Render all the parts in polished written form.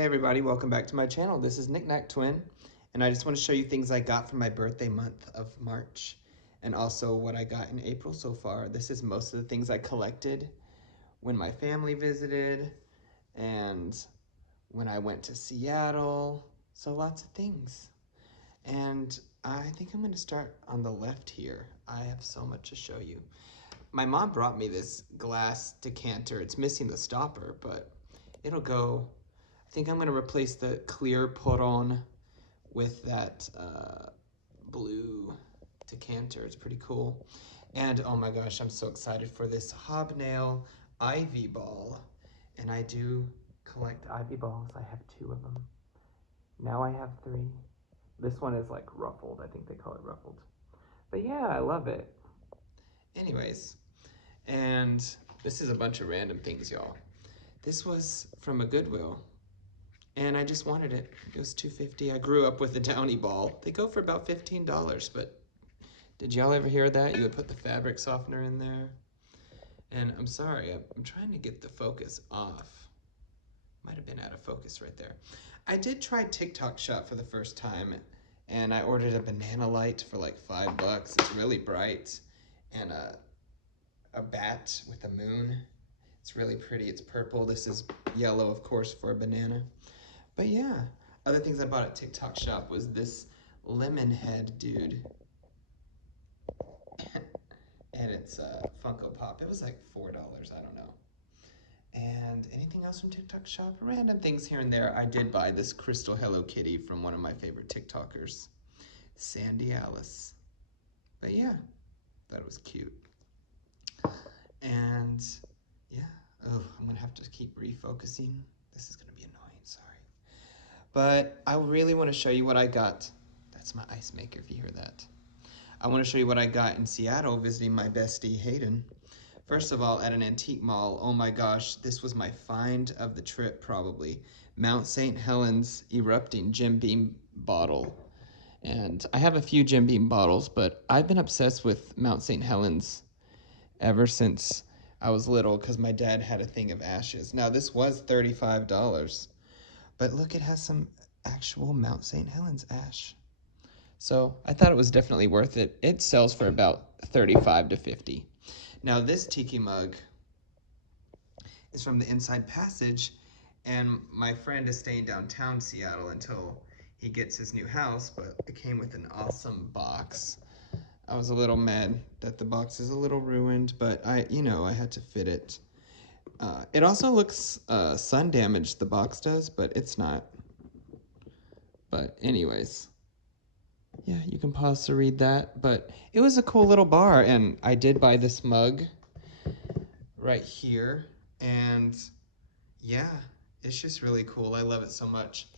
Hey everybody, welcome back to my channel. This is Knick Knack Twin, and I just want to show you things I got for my birthday month of March, and also what I got in April so far. This is most of the things I collected when my family visited, and when I went to Seattle, so lots of things. And I think I'm going to start on the left here. I have so much to show you. My mom brought me this glass decanter. It's missing the stopper, but it'll go. I think I'm going to replace the clear put-on with that blue decanter. It's pretty cool. And oh my gosh, I'm so excited for this hobnail ivy ball. And I do collect ivy balls. I have 2 of them. Now I have 3. This one is like ruffled. I think they call it ruffled. But yeah, I love it. Anyways, and this is a bunch of random things, y'all. This was from a Goodwill, and I just wanted it. It was $2.50. I grew up with a Downy ball. They go for about $15, but did y'all ever hear that? You would put the fabric softener in there. And I'm sorry, I'm trying to get the focus off. Might have been out of focus right there. I did try TikTok Shop for the first time, and I ordered a banana light for like $5. It's really bright, and a bat with a moon. It's really pretty. It's purple. This is yellow, of course, for a banana. But yeah, other things I bought at TikTok Shop was this lemon head dude. And it's a Funko Pop. It was like $4, I don't know. And anything else from TikTok Shop? Random things here and there. I did buy this crystal Hello Kitty from one of my favorite TikTokers, Sandy Alice. But yeah, thought it was cute. And yeah, oh, I'm gonna have to keep refocusing. This is gonna be annoying, sorry. But I really wanna show you what I got. That's my ice maker, if you hear that. I wanna show you what I got in Seattle visiting my bestie, Hayden. First of all, at an antique mall, oh my gosh, this was my find of the trip probably. Mount St. Helens Erupting Jim Beam bottle. And I have a few Jim Beam bottles, but I've been obsessed with Mount St. Helens ever since I was little because my dad had a thing of ashes. Now this was $35, but look, it has some actual Mount St. Helens ash. So I thought it was definitely worth it. It sells for about $35 to $50. Now this Tiki mug is from the Inside Passage, and my friend is staying downtown Seattle until he gets his new house, but it came with an awesome box. I was a little mad that the box is a little ruined, but I had to fit it. It also looks sun damaged, the box does, but it's not. But anyways, yeah, you can pause to read that. But it was a cool little bar, and I did buy this mug right here, and yeah, it's just really cool. I love it so much.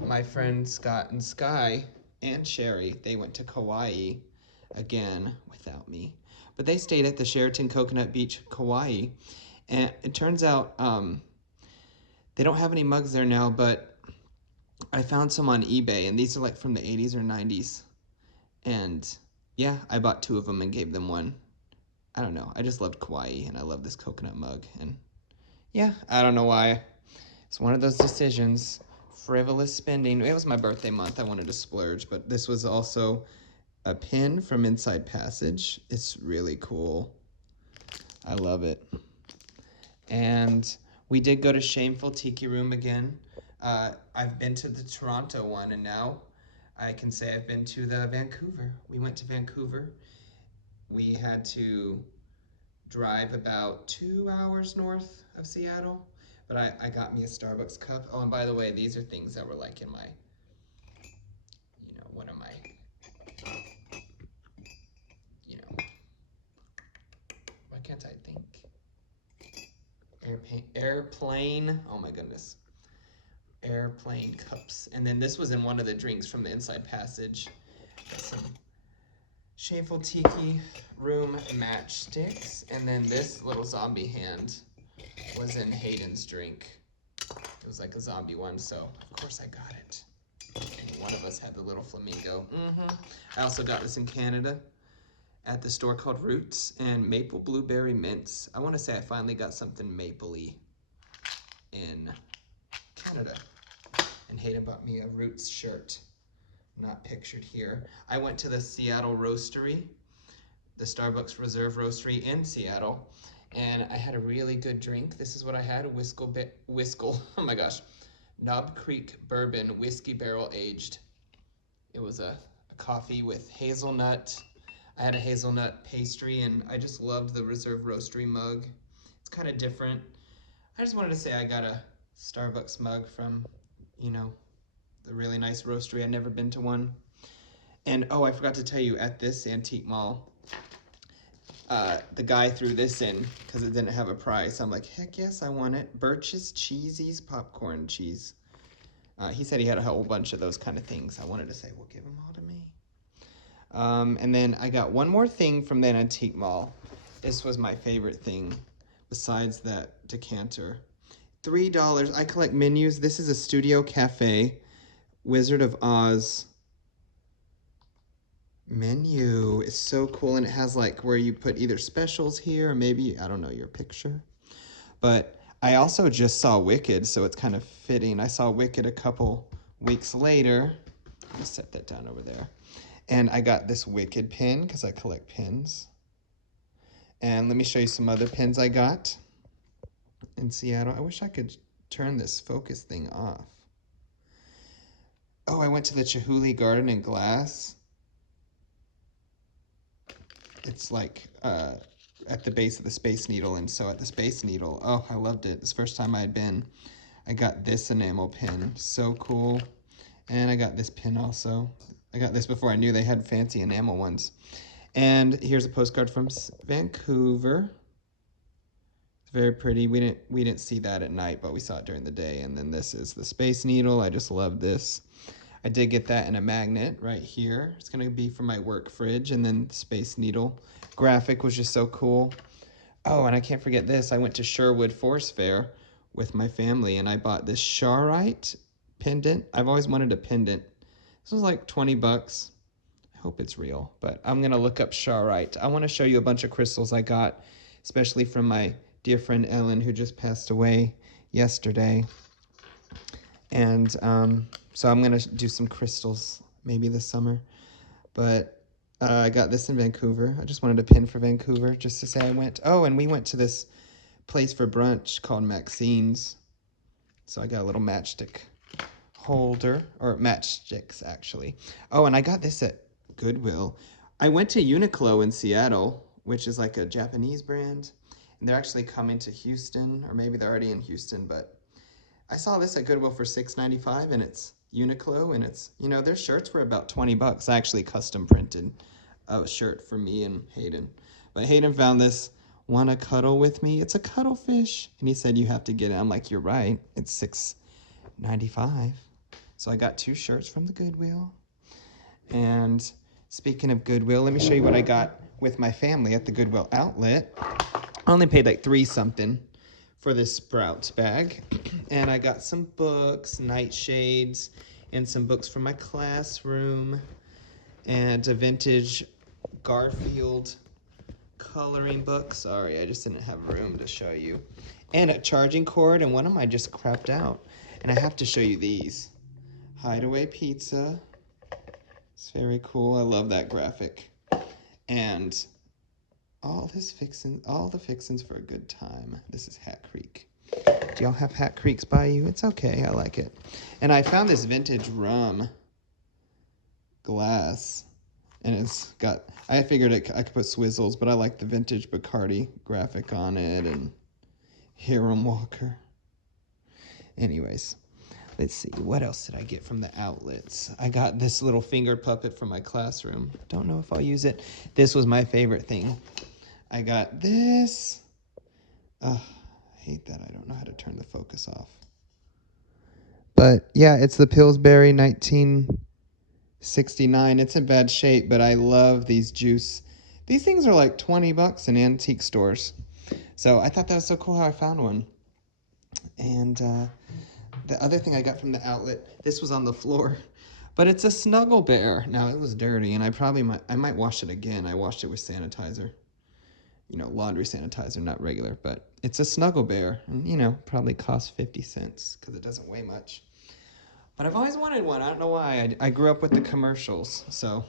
My friends Scott and Sky and Sherry, they went to Kauai again without me, but they stayed at the Sheraton Coconut Beach, Kauai, and it turns out they don't have any mugs there now, but I found some on eBay, and these are like from the 80s or 90s, and yeah, I bought 2 of them and gave them one. I don't know, I just loved Kauai, and I love this coconut mug, and yeah, I don't know why. It's one of those decisions, frivolous spending. It was my birthday month, I wanted to splurge, but this was also a pin from Inside Passage. It's really cool. I love it. And we did go to Shameful Tiki Room again. I've been to the Toronto one, and now I can say I've been to the Vancouver. We went to Vancouver. We had to drive about 2 hours north of Seattle, but I got me a Starbucks cup. Oh, and by the way, these are things that were like in my, one of my, why can't I think? Airplane, oh my goodness. Airplane cups. And then this was in one of the drinks from the Inside Passage. Some Shameful Tiki Room matchsticks. And then this little zombie hand was in Hayden's drink. It was like a zombie one, so of course I got it. And one of us had the little flamingo. I also got this in Canada at the store called Roots, and maple blueberry mints. I want to say I finally got something mapley in Canada. Hayden bought me a Roots shirt, not pictured here. I went to the Seattle Roastery, the Starbucks Reserve Roastery in Seattle, and I had a really good drink. This is what I had, oh my gosh, Knob Creek Bourbon Whiskey Barrel Aged. It was a coffee with hazelnut. I had a hazelnut pastry, and I just loved the Reserve Roastery mug. It's kind of different. I just wanted to say I got a Starbucks mug from, you know, the really nice roastery. I'd never been to one. And oh, I forgot to tell you, at this antique mall, the guy threw this in because it didn't have a price. I'm like, heck yes, I want it. Birch's Cheesies popcorn cheese. He said he had a whole bunch of those kind of things. I wanted to say, well, give them all to me. And then I got one more thing from that antique mall. This was my favorite thing besides that decanter. $3. I collect menus. This is a Studio Cafe Wizard of Oz menu. It's so cool, and it has like where you put either specials here or maybe, I don't know, your picture. But I also just saw Wicked, so it's kind of fitting. I saw Wicked a couple weeks later. Let me set that down over there. And I got this Wicked pin because I collect pins. And let me show you some other pins I got in Seattle. I wish I could turn this focus thing off. Oh, I went to the Chihuly Garden in Glass. It's like at the base of the Space Needle, and so at the Space Needle, oh, I loved it. This first time I had been, I got this enamel pin. So cool. And I got this pin also. I got this before I knew they had fancy enamel ones. And here's a postcard from Vancouver. It's very pretty. We didn't see that at night, but we saw it during the day. And then this is the Space Needle. I just love this. I did get that in a magnet right here. It's going to be for my work fridge. And then the Space Needle graphic was just so cool. Oh, and I can't forget this. I went to Sherwood Forest Fair with my family, and I bought this Sharite pendant. I've always wanted a pendant. This was like 20 bucks. I hope it's real, but I'm going to look up Sharite. I want to show you a bunch of crystals I got, especially from my dear friend Ellen, who just passed away yesterday. And so I'm going to do some crystals maybe this summer. But I got this in Vancouver. I just wanted a pin for Vancouver just to say I went. Oh, and we went to this place for brunch called Maxine's. So I got a little matchstick holder, or matchsticks actually. Oh, and I got this at Goodwill. I went to Uniqlo in Seattle, which is like a Japanese brand, and they're actually coming to Houston, or maybe they're already in Houston, but I saw this at Goodwill for $6.95, and it's Uniqlo, and it's, you know, their shirts were about 20 bucks. I actually custom printed a shirt for me and Hayden. But Hayden found this, wanna cuddle with me? It's a cuttlefish. And he said, you have to get it. I'm like, you're right. It's $6.95. So I got 2 shirts from the Goodwill. And speaking of Goodwill, let me show you what I got with my family at the Goodwill outlet. I only paid like $3 something for this Sprouts bag. And I got some books, nightshades, and some books from my classroom, and a vintage Garfield coloring book. Sorry, I just didn't have room to show you. And a charging cord, and one of them I just crapped out. And I have to show you these. Hideaway Pizza. It's very cool. I love that graphic. And all the fixins for a good time. This is Hat Creek. Do y'all have Hat Creeks by you? It's okay. I like it. And I found this vintage rum glass. And it's got, I figured I could put swizzles, but I like the vintage Bacardi graphic on it and Hiram Walker. Anyways, let's see. What else did I get from the outlets? I got this little finger puppet from my classroom. Don't know if I'll use it. This was my favorite thing. I got this. I hate that I don't know how to turn the focus off. But yeah, it's the Pillsbury 1969. It's in bad shape, but I love these juice. These things are like 20 bucks in antique stores. So I thought that was so cool how I found one. And the other thing I got from the outlet, this was on the floor, but it's a Snuggle Bear. Now it was dirty, and I might wash it again. I washed it with sanitizer. You know, laundry sanitizer, not regular, but it's a Snuggle Bear, and, you know, probably costs 50 cents because it doesn't weigh much. But I've always wanted one. I don't know why. I grew up with the commercials, so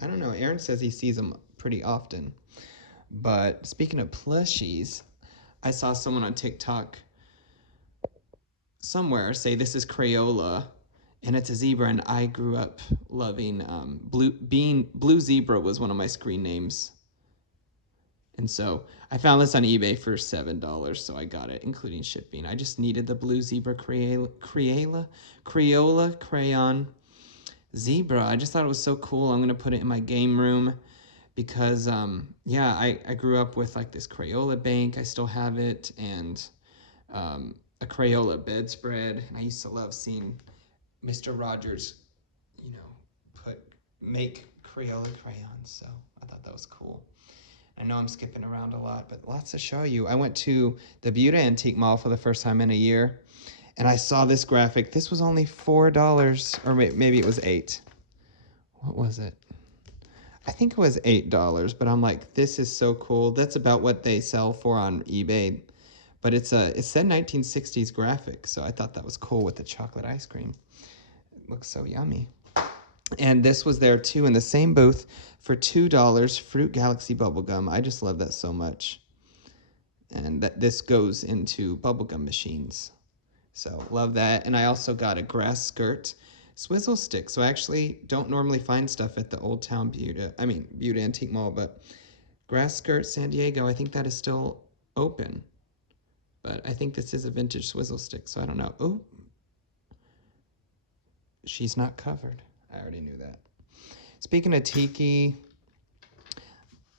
I don't know. Aaron says he sees them pretty often. But speaking of plushies, I saw someone on TikTok somewhere say this is Crayola, and it's a zebra. And I grew up loving Blue Zebra was one of my screen names. And so I found this on eBay for $7, so I got it, including shipping. I just needed the Blue Zebra Crayola crayon zebra. I just thought it was so cool. I'm gonna put it in my game room because yeah, I grew up with like this Crayola bank. I still have it, and a Crayola bedspread. And I used to love seeing Mr. Rogers, you know, make Crayola crayons. So I thought that was cool. I know I'm skipping around a lot, but lots to show you. I went to the Buda Antique Mall for the first time in a year, and I saw this graphic. This was only $4, or maybe it was $8. What was it? I think it was $8, but I'm like, this is so cool. That's about what they sell for on eBay. But it said 1960s graphic, so I thought that was cool with the chocolate ice cream. It looks so yummy. And this was there too in the same booth for $2, Fruit Galaxy bubblegum. I just love that so much. And this goes into bubblegum machines. So love that. And I also got a grass skirt swizzle stick. So I actually don't normally find stuff at the Old Town Buda Antique Mall, but Grass Skirt San Diego, I think that is still open. But I think this is a vintage swizzle stick, so I don't know. Oh, she's not covered. I already knew that. Speaking of Tiki,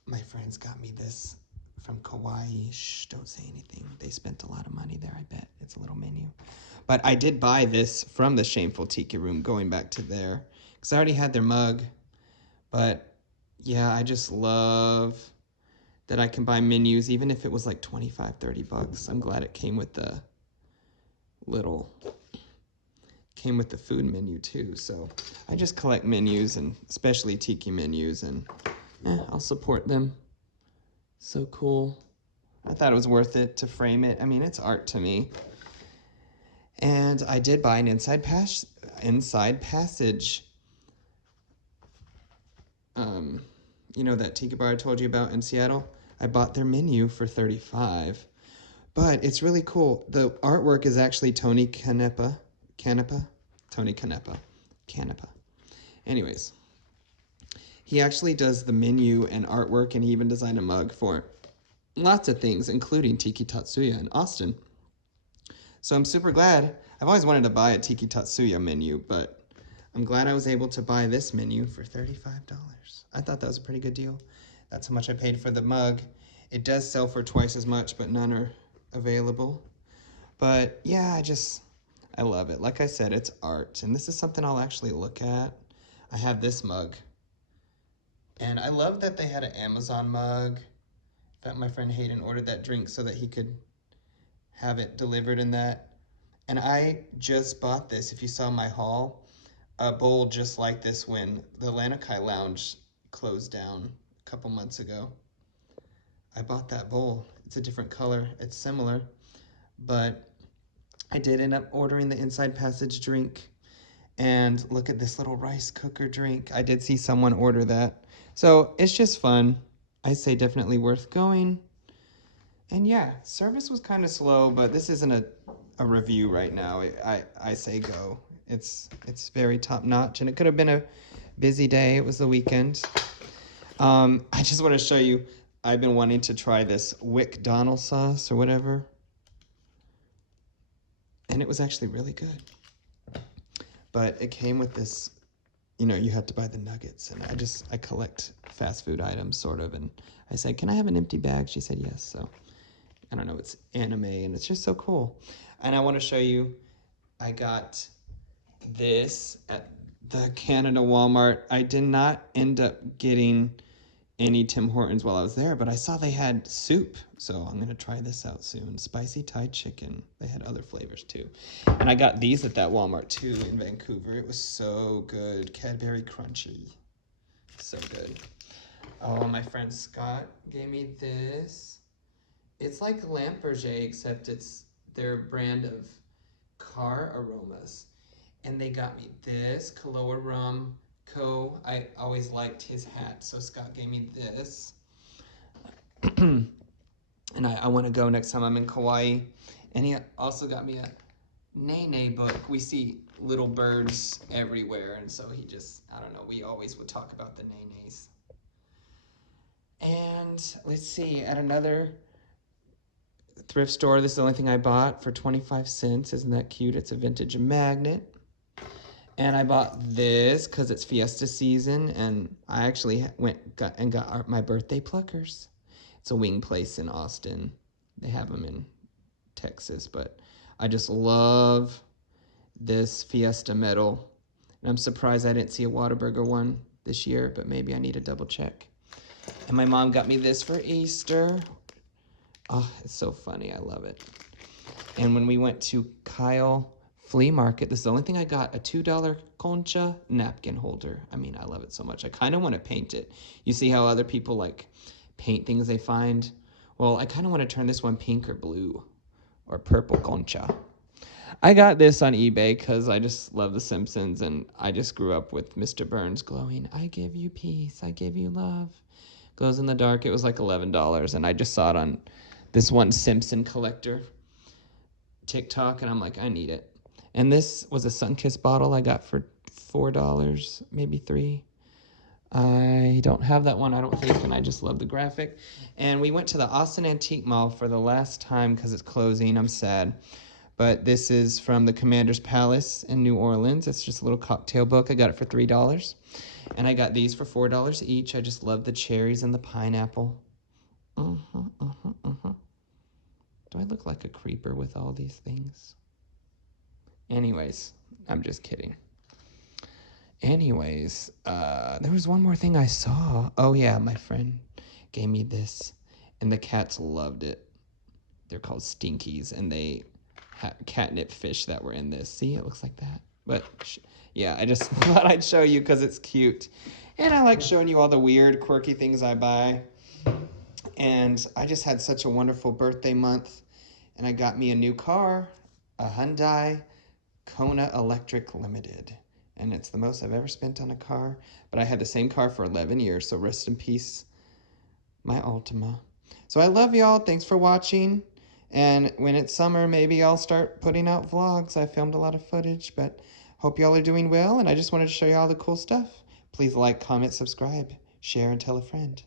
my friends got me this from Kauai. Shh, don't say anything. They spent a lot of money there, I bet. It's a little menu. But I did buy this from the Shameful Tiki Room, going back to there, because I already had their mug. But yeah, I just love that I can buy menus, even if it was like $25-30. I'm glad it came with the food menu too. So I just collect menus, and especially Tiki menus, and I'll support them. So cool. I thought it was worth it to frame it. I mean, it's art to me. And I did buy an Inside Passage. You know that tiki bar I told you about in Seattle? I bought their menu for $35. But it's really cool. The artwork is actually Tony Canepa. Anyways, he actually does the menu and artwork, and he even designed a mug for lots of things, including Tiki Tatsuya in Austin. So I'm super glad. I've always wanted to buy a Tiki Tatsuya menu, but I'm glad I was able to buy this menu for $35. I thought that was a pretty good deal. That's how much I paid for the mug. It does sell for twice as much, but none are available. But yeah, I love it. Like I said, it's art, and this is something I'll actually look at. I have this mug, and I love that they had an Amazon mug. In fact, my friend Hayden ordered that drink so that he could have it delivered in that. And I just bought this, if you saw my haul, a bowl just like this when the Lanakai Lounge closed down a couple months ago. I bought that bowl. It's a different color. It's similar, but I did end up ordering the Inside Passage drink. And look at this little rice cooker drink. I did see someone order that. So it's just fun. I say definitely worth going. And yeah, service was kind of slow, but this isn't a review right now. I say go. It's very top notch, and it could have been a busy day. It was the weekend. I just want to show you, I've been wanting to try this Wick Donald sauce or whatever. And it was actually really good. But it came with this, you had to buy the nuggets. And I collect fast food items, sort of. And I said, can I have an empty bag? She said yes. So, I don't know, it's anime, and it's just so cool. And I want to show you, I got this at the Canada Walmart. I did not end up getting any Tim Hortons while I was there, but I saw they had soup, so I'm going to try this out soon. Spicy Thai chicken. They had other flavors too. And I got these at that Walmart too in Vancouver. It was so good. Cadbury Crunchy. So good. Oh, my friend Scott gave me this. It's like Lamberger, except it's their brand of car aromas. And they got me this Kaloa Rum Co. I always liked his hat, so Scott gave me this. And I want to go next time I'm in Kauai. And he also got me a Nene book. We see little birds everywhere, and so he just, I don't know, we always would talk about the Nenes. And let's see, at another thrift store, this is the only thing I bought for 25 cents. Isn't that cute? It's a vintage magnet. And I bought this because it's Fiesta season, and I actually got my birthday pluckers. It's a wing place in Austin. They have them in Texas, but I just love this Fiesta medal. And I'm surprised I didn't see a Whataburger one this year, but maybe I need to double check. And my mom got me this for Easter. Oh, it's so funny. I love it. And when we went to Kyle Flea Market, this is the only thing I got, a $2 concha napkin holder. I mean, I love it so much. I kind of want to paint it. You see how other people like paint things they find? Well, I kind of want to turn this one pink or blue or purple concha. I got this on eBay because I just love The Simpsons, and I just grew up with Mr. Burns glowing, I give you peace, I give you love. Glows in the dark. It was like $11, and I just saw it on this one Simpson collector TikTok, and I'm like, I need it. And this was a Sunkist bottle I got for $4, maybe $3. I don't have that one, I don't think, and I just love the graphic. And we went to the Austin Antique Mall for the last time because it's closing. I'm sad. But this is from the Commander's Palace in New Orleans. It's just a little cocktail book. I got it for $3. And I got these for $4 each. I just love the cherries and the pineapple. Do I look like a creeper with all these things? Anyways, I'm just kidding. Anyways, there was one more thing I saw. Oh yeah, my friend gave me this, and the cats loved it. They're called Stinkies, and they have catnip fish that were in this. See, it looks like that. But yeah, I just thought I'd show you because it's cute. And I like showing you all the weird, quirky things I buy. And I just had such a wonderful birthday month. And I got me a new car, a Hyundai Kona Electric Limited. And it's the most I've ever spent on a car. But I had the same car for 11 years, so rest in peace, my Altima. So I love y'all. Thanks for watching. And when it's summer, maybe I'll start putting out vlogs. I filmed a lot of footage, but hope y'all are doing well. And I just wanted to show you all the cool stuff. Please like, comment, subscribe, share, and tell a friend.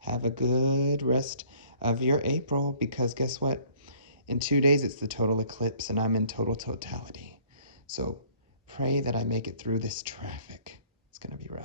Have a good rest of your April, because guess what? In 2 days, it's the total eclipse, and I'm in total totality. So pray that I make it through this traffic. It's going to be rough.